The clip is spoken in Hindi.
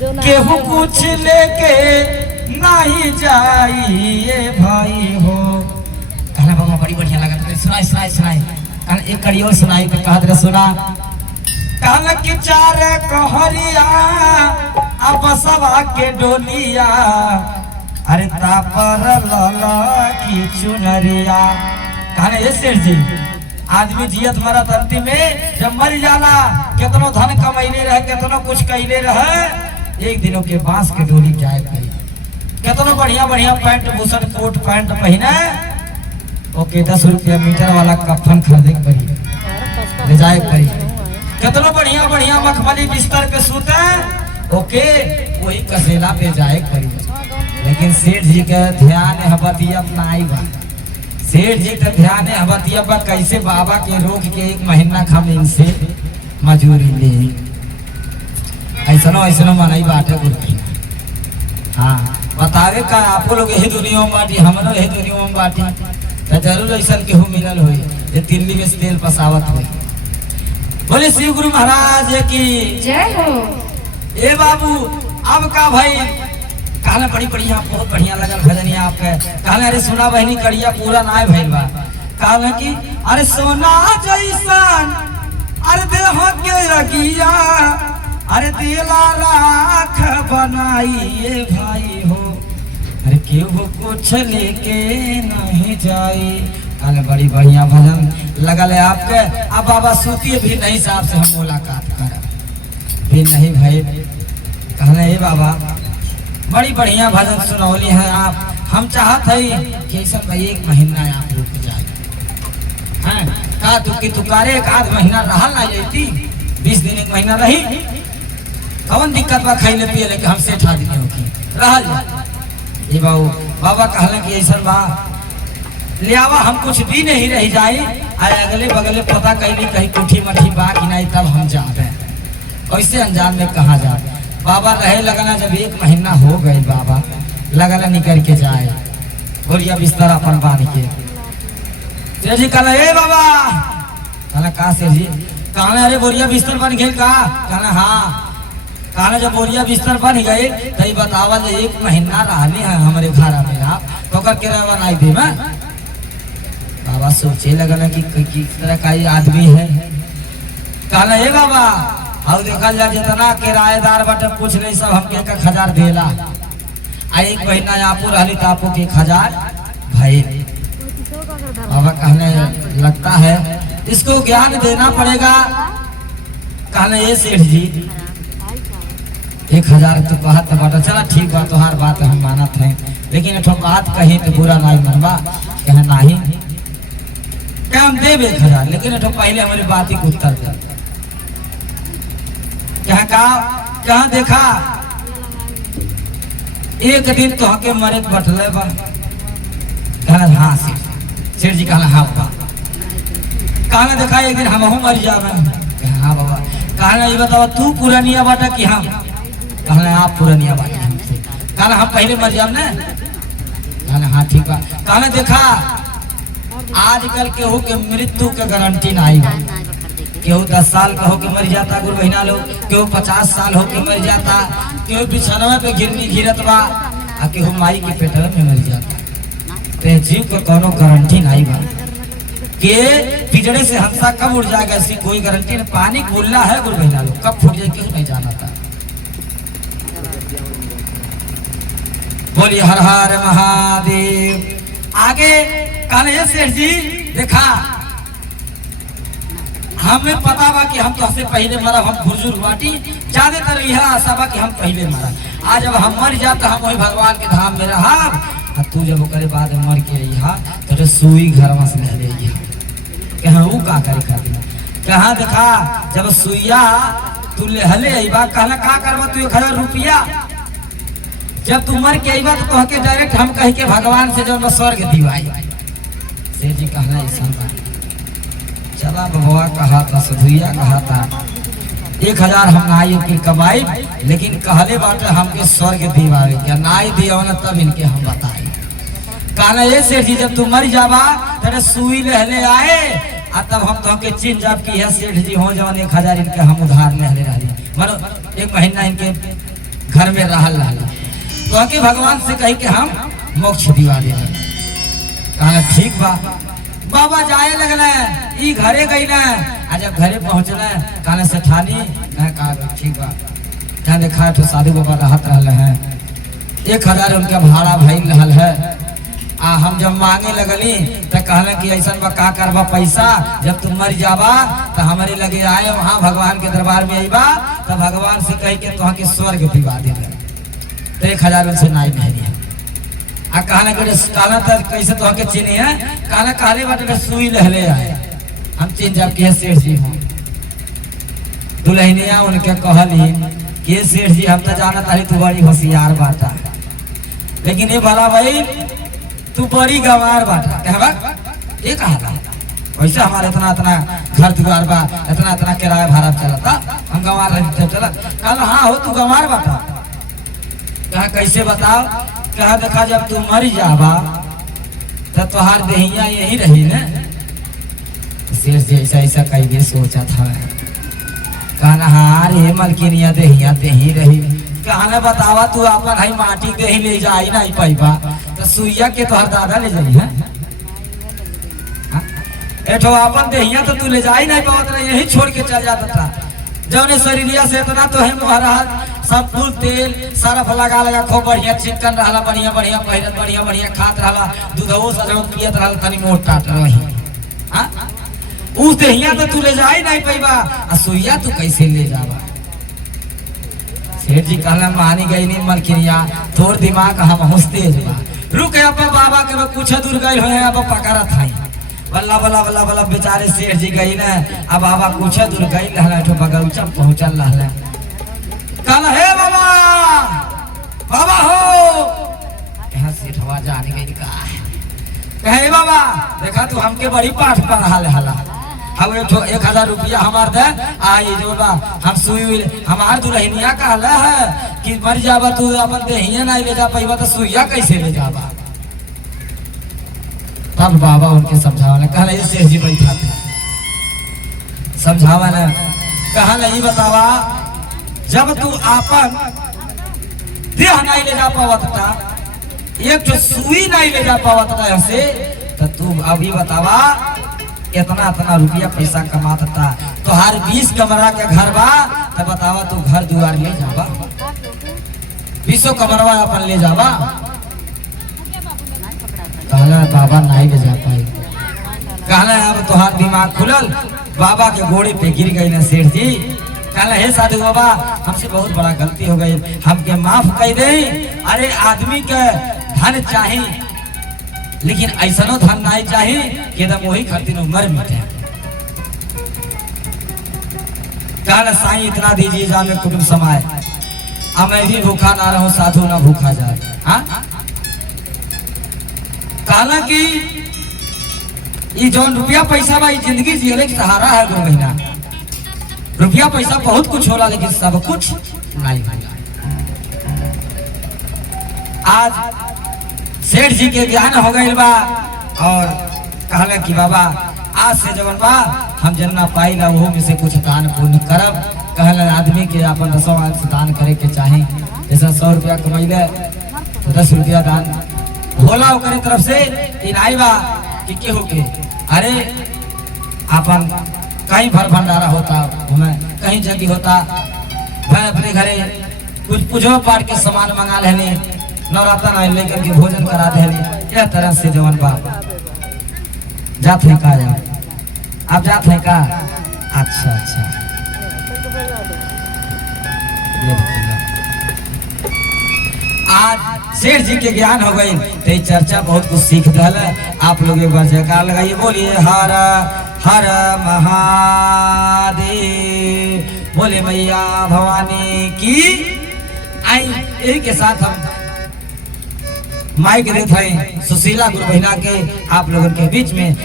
केहू कुछ लेके नहीं जाइए भाई हो। कहना बाबा बड़ी बढ़िया लगा, सुनाई सुनाई सुनाई। एक कड़ियों सुनाई तो कहा तेरा सुना। कहना कि चार कहरिया अब सवा के डोलिया, अरे तापर लला की चुनरिया। कहना ये सेठ जी आदमी जियत मरत अंतिम में जब मर जाला कितनो धन कमैले रहे कितनो कुछ कैले रहे, एक दिनों के बांस के डोली जाए गई। कितनो बढ़िया बढ़िया पैंट भूषण कोट पैंट पहने ओके 10 रुपया मीटर वाला कफन खरीदे पड़ी ले जाए पड़ी। कितनो बढ़िया बढ़िया मखमली बिस्तर पे सूते ओके वही कसेला पे जाए पड़ी। लेकिन सेठ जी का ध्यान हबतिया अपना आई बा। सेठ जी का ध्यान हबतिया बा कैसे बाबा के रोक के 1 महीना खम इनसे मजूरी ले। ऐसनो ऐसनो मनाई बाटे बोलती। हाँ बतावे का आपो लोग यही दुनिया में बाटी हमनो यही दुनिया में बाटी तो जरूर ऐसा केहू मिलल हुई जे दिल्ली में तेल पसावत हुई। बोले शिव गुरु महाराज की जय हो। ए बाबू अब का भाई कहना बड़ी बढ़िया बहुत बढ़िया लगल भजनिया आपके। कहना अरे सुना बहनी कड़िया पूरा ना भइल बा। कहना कि अरे सोना जैसन अरे देह के रगिया, अरे दिला राख बनाइए भाई हो। अरे केहू कुछ लेके नहीं जाए। कहना बड़ी बढ़िया भजन लगल है आपके। अब बाबा सूतिए भी नहीं साहब से हम मुलाकात कर भी नहीं भाई। कहना ये बाबा बड़ी बढ़िया भजन सुनौली है आप। हम चाहत है कि सब भाई 1 महीना आप रुक जाए। हैं का तू की तुकारे 1 महीना रहल ना जाती 20 दिन 1 महीना रही कौन दिक्कत बा खैले पिए लेके हम सेठ आदमी होकी रहल जा। ये बाबा कहले कि ऐसा बा ले आवा हम कुछ भी नहीं रह जाए। अरे अगले बगले पता कहीं कहीं कुठी मठी बा कि नहीं तब हम जाते। ऐसे अनजान में कहाँ जाते। बाबा रहे लगना जब 1 महीना हो गए बाबा लगना निकल के जाए बोलिया बिस्तर अपन बांध के। सेठ जी कहला ए बाबा। कहला का सेठ जी। कहला अरे बोरिया बिस्तर बन गए का। कहला हाँ। कहला जब बोरिया बिस्तर बन गए तो बतावा जो 1 महीना रहने हैं हमारे घर में आप तो कर के बनाई दे। बाबा सोचे लगना कि किस तरह का ये आदमी है। कहला ए बाबा और देखल जा जितना किराएदार बटे पूछ नहीं सब हमके 1000 देला। आ 1 महीना आपू रहली तो आपू के 1000 भाई। बाबा कहने लगता है इसको ज्ञान देना पड़ेगा। कहने ये सेठ जी 1000 तो कहत बाटा चला ठीक बा तोहार बात हम मानत हैं लेकिन एक बात कही तो बुरा नहीं मनबा। कहे नहीं क्या हम देव 1000 लेकिन एक पहले हमारी बात ही उत्तर दे। क्या कहा देखा एक दिन तो हके मरे बटले बा। कहना हाँ सेठ जी कहना हाँ बाबा। कहना देखा एक दिन हम मर जावे। हाँ बाबा। कहना ये बताओ तू पुरानिया बाटा कि हम। कहना आप पुरानिया बाटा हमसे। कहना हम पहले मर जाओ ना। कहना हाँ ठीक बा। कहना देखा आजकल केहू के मृत्यु के गारंटी नहीं बा। केहू 10 साल का होके मर जाता गुरु बहिना लोग, केहू 50 साल होके मर जाता, केहू बिछानवा पे गिरत बा, आ केहू माई के पेटवा में मर जाता। ते जीव को कोनो गारंटी नहीं बा के पिजड़े से हंसा कब उड़ जाएगा ऐसी कोई गारंटी नहीं। पानी खुला है गुरु बहिना लोग कब फूट जाए केहू नहीं जाना था। बोलिए हर हर महादेव। आगे कहले सेठ जी देखा हमें पता बा कि हम तो से पहले मरब। हम बुजुर्ग बाटी ज्यादातर यह आशा बा कि हम पहले मरब। आज जब हम मर जाते हम वही भगवान के धाम में रहब। तू जब ओकरे बाद मर के अइहा तो सुई घर में से ले अइहा। कहाँ वो का करे खातिर कहाँ देखा जब सुइया तू लेहले अइबा कहना का करबा तू 1000 रुपया। जब तू मर के अइबा तो कह के डायरेक्ट हम कह के भगवान से जो स्वर्ग दिवाई। सेठ जी कहना ऐसा बात चला बबुआ कहा था सधुइया कहा था 1000 हम नाई की कमाई लेकिन कहले बाटे हमके स्वर्ग दिवावे क्या नाई दिया ना तब इनके हम बताए। कहना ये सेठ जी जब तू मर जावा तेरे सुई लेहले आए आ तब हम तो के चिन्ह जब की है सेठ जी हो जवन 1000 इनके हम उधार लेहले रही। मानो 1 महीना इनके घर में रहल तो के भगवान से कही के हम मोक्ष दिवा दे। कहला ठीक बा। बाबा जाए लगल ई घरे गई न, आ जब घरे पहुँचल कहला सेठानी कहा ठीक बा। जहाँ देखा तो साधु बाबा रहत रहल है, 1000 उनका भाड़ा भइल रहल है। आ हम जब मांगे लगली तो कहले कि ऐसा बा का करबा पैसा, जब तुम मर जाबा तो हमारे लगे आए वहाँ भगवान के दरबार में आईबा तो भगवान से कह के तुहा के स्वर्ग दिवा दे। तो 1000 उनसे नाई नहीं आ कहले कि काला तो कैसे तुहा के चीनी है, कहले काले बाटे सुई लहले आए हम चीन जब के सेठ जी हूँ। दुल्हनिया उनके कहली कि सेठ जी हम तो जानत हरी तू बड़ी होशियार बाटा, लेकिन ये भला भाई तू बड़ी गंवार बाटा। कहबा ये कहा वैसे हमारे इतना इतना घर दुआर बा, इतना इतना किराया भाड़ा चलता, हम गंवार रहे चलत। कहला हाँ हो तू गंवार बाटा। कहा कैसे बताओ? कहा देखा जब तू मर जाबा तो तुहार देहिया यही रही न। शेर जी ऐसा ऐसा कई सोचा था। कहना हाँ रे मलकिनिया देहिया देही रही। कहना बतावा तू अपन हई माटी देही ले जाई नहीं पाइबा तो सुइया के तोहर दादा ले जाई है। एठो अपन देहिया तो तू ले जाई नहीं पावत रही, यही छोड़ के चल जाता था। जौने शरीरिया से इतना तो है तुम्हारा सब फूल तेल सरफ लगा लगा खूब बढ़िया चिकन रहला, बढ़िया बढ़िया पहिरत, बढ़िया बढ़िया खात रहला, दूधवो सजो पियत रहला, तनी मोट टाट रही। हां उस देहिया तो तू ले जाई नहीं पाइबा, आ सुइया तू कैसे ले जाबा? सेठ जी कहला मानी गई नहीं मलकिनिया, तोर दिमाग हम तेज बा। रुक अब बाबा के कुछ दूर गई हो अब पकड़त है। बल्ला बल्ला बल्ला बल्ला बेचारे सेठ जी गई न, अब बाबा कुछ दूर गई रहला तो बगौचा पहुंचल रहला। कहला हे बाबा बाबा हो। यहाँ सेठवा जान गई का कहे बाबा देखा तू हमके बड़ी पाठ पढ़ा हला, हम 1000 रुपया हमार दे आई जो बा हम सुई हमार दुल्हनिया कहला है कि मर जाबा तू अपन देहिया नहीं ले जा पाइबा तो सुइया कैसे ले जाबा? तब बाबा उनके समझावा कहला ये शेर जी बैठा थे समझावा न कहला ये बतावा जब तू आपन देह नहीं ले जा पावत था, एक जो सुई नहीं ले जा पावत था ऐसे, तो तू अभी बतावा इतना इतना रुपया पैसा कमाता था, तो हर 20 कमरा के घर बा तो बतावा तू घर दुआर ले जाबा, 20 कमरवा अपन ले जाबा? कहला बाबा नहीं ले जा पाई। कहला अब तुहार दिमाग खुलल, बाबा के घोड़े पे गिर गई ना सेठ जी। कहला हे साधु बाबा हमसे बहुत बड़ा गलती हो गई, हमके माफ कर दे। अरे आदमी के धन चाहिए लेकिन ऐसा धन नहीं चाहिए कि एकदम वही खातिर मर मिटे। कहला साईं इतना दीजिए जामे कुटुंब समाए, अब मैं भी भूखा ना रहूं साधु ना भूखा जाए। हाँ कहला कि ये जो रुपया पैसा बा जिंदगी जियले के सहारा है। 2 महीना रुपया पैसा बहुत कुछ होला लेकिन सब कुछ नहीं होला। आज सेठ जी के ज्ञान हो गई बा और कहला कि बाबा आज से जवन बा हम जन्ना पाई ना वो में से कुछ दान पुण्य करब। कहला आदमी के अपन 10 अंश दान करे के चाहे, जैसा 100 रुपया कमैले तो 10 रुपया दान भोला करे तरफ से इनाई बा कि केहू के अरे अपन कहीं भर भंडारा होता हमें कहीं जगह होता भाई अपने घरे कुछ पूजो पाठ के सामान मंगा लेने, नवरात्र आए लेकर के भोजन करा दे। यह तरह से जवन बा जात है का आप जात है का? अच्छा अच्छा आज सेठ जी के ज्ञान हो गई तो चर्चा बहुत कुछ सीख दल। आप लोग एक बार जयकार लगाइए, बोलिए हर हर महादेव, बोले मैया भवानी की। आई यही के साथ हम माइक देते हैं सुशीला गुरु बहिना के आप लोगों के बीच में।